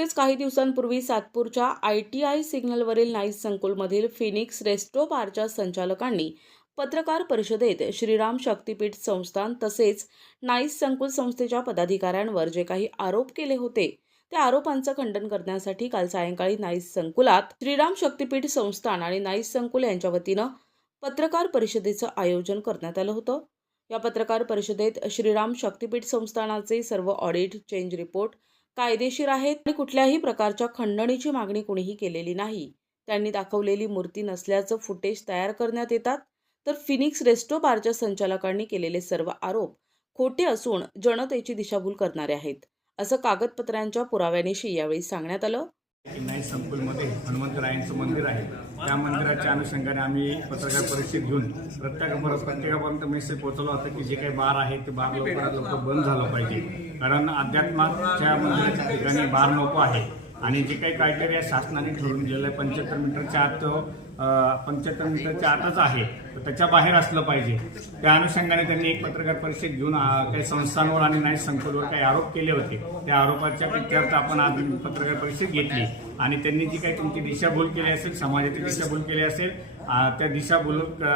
नुकतेच काही दिवसांपूर्वी सातपूरच्या आय टी आय सिग्नलवरील नाईस संकुलमधील फिनिक्स रेस्टो बारच्या संचालकांनी पत्रकार परिषदेत श्रीराम शक्तीपीठ संस्थान तसेच नाईस संकुल संस्थेच्या पदाधिकाऱ्यांवर जे काही आरोप केले होते त्या आरोपांचं खंडन करण्यासाठी काल सायंकाळी नाईस संकुलात श्रीराम शक्तीपीठ संस्थान आणि नाईस संकुल यांच्या वतीनं पत्रकार परिषदेचं आयोजन करण्यात आलं होतं. या पत्रकार परिषदेत श्रीराम शक्तीपीठ संस्थानाचे सर्व ऑडिट चेंज रिपोर्ट कायदेशीर आहेत आणि कुठल्याही प्रकारच्या खंडणीची मागणी कुणीही केलेली नाही. त्यांनी दाखवलेली मूर्ती नसल्याचं फुटेज तयार करण्यात येतात. तर फिनिक्स रेस्टो बारच्या संचालकांनी केलेले सर्व आरोप खोटे असून जनतेची दिशाभूल करणारे आहेत असं कागदपत्रांच्या पुराव्यानिशी यावेळी सांगण्यात आलं. नाही संकुलमध्ये हनुमंतरायांचं मंदिर आहे. त्या मंदिराच्या अनुषंगाने आम्ही पत्रकार परिषद घेऊन प्रत्येक प्रत्येकापर्यंत मेसेज पोहोचवला होता की जे काही बार आहे ते बार लवकरात लवकर बंद झालं पाहिजे. कारण अध्यात्माच्या मंदिराच्या ठिकाणी बार नको आहे आणि जे काही क्रायटेरिया शासनाने ठरवून दिलेलं आहे पंच्याहत्तर मीटरच्या आत पंच्याहत्तर मीटरच्या आतच आहे. तर त्याच्या बाहेर असलं पाहिजे. त्या अनुषंगाने त्यांनी एक पत्रकार परिषद घेऊन काही संस्थांवर आणि नाही संकुलवर काही आरोप केले होते. त्या आरोपाच्या प्रत्यर्थ आपण आज पत्रकार परिषद घेतली. आणि त्यांनी जी काही तुमची दिशाभूल केली असेल समाजाची दिशाभूल केली असेल त्या दिशाभूल अ,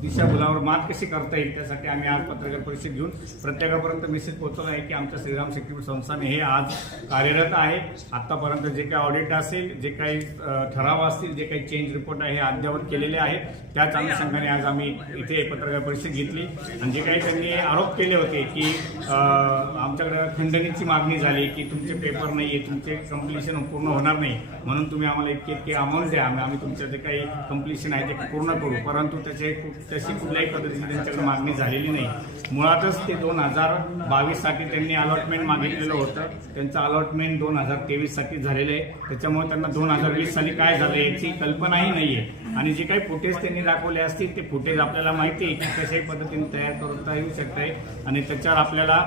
दिशाभूलावर मात कशी करता येईल त्यासाठी आम्ही आज पत्रकार परिषद घेऊन प्रत्येकापर्यंत मेसेज पोहोचवला आहे की आमच्या श्रीराम शक्तीपीठ संस्थाने हे आज कार्यरत आहे. आतापर्यंत जे काही ऑडिट असेल जे काही ठराव असतील जे काही चेंज रिपोर्ट आहे हे अद्यावत केलेले आहेत. त्याच अनुषंगाने आज आम्ही इथे पत्रकार परिषद घेतली. आणि जे काही त्यांनी आरोप केले होते की आमच्याकडे खंडणीची मागणी झाली की तुमचे पेपर नाही आहे तुमचे कम्प्लिशन पूर्ण होणार नाही. म्हणून तुम्ही आम्हाला इतके इतके अमाऊंट द्या. आम्ही आम्ही तुमच्या जे काही कम्प्लिशन आहे ते पूर्ण करू. परंतु त्याचे तशी कुठल्याही पद्धतीने त्यांच्याकडे मागणी झालेली नाही. मुळातच ते दोन हजार बावीससाठी त्यांनी अलॉटमेंट मागितलेलं होतं. त्यांचं अलॉटमेंट दोन हजार तेवीससाठी झालेलं आहे. त्याच्यामुळे त्यांना दोन हजार वीस साली काय झालं याची कल्पनाही नाही आहे आणि जे काही फुटेज त्यांनी दाखवले असतील ते फुटेज आपल्याला माहिती आहे की कशाही पद्धतीने तयार करता येऊ शकते आणि त्याच्यावर आपल्याला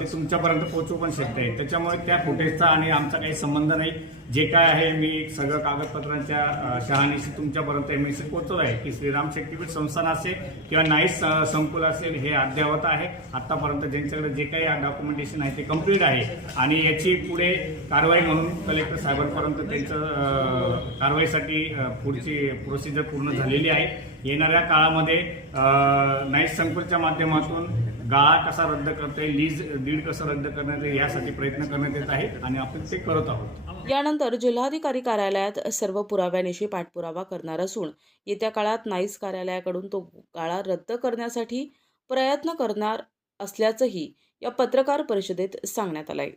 ते तुमच्यापर्यंत पोहोचू पण शकते त्याच्यामुळे त्या फुटेजचा आणि आमचा काही संबंध नाही. जे काय आहे मी सगळं कागदपत्रांच्या शहाणीशी शहानिशी तुमच्यापर्यंत मी पोहोचवलं आहे की श्रीराम शक्तीपीठ संस्थान असेल किंवा नाईस संकुल असेल हे अद्यावत आहे. आतापर्यंत ज्यांच्याकडे जे काही डॉक्युमेंटेशन आहे ते कंप्लीट आहे. आणि याची पुढे कारवाई म्हणून कलेक्टर साहेबांपर्यंत त्यांचं कारवाईसाठी पुढची प्रोसिजर पूर्ण झालेली आहे. येणाऱ्या काळामध्ये नाईस संकुलच्या माध्यमातून गाळा कसा रद्द करता येईल लीज दीड कसं रद्द करण्यात येईल यासाठी प्रयत्न करण्यात येत आहे आणि आपण ते करत आहोत. यानंतर जिल्हाधिकारी कार्यालयात सर्व पुराव्यानिशी पाठपुरावा करणार असून येत्या काळात नाईस कार्यालयाकडून तो गाळा रद्द करण्यासाठी प्रयत्न करणार असल्याचंही या पत्रकार परिषदेत सांगण्यात आलंय.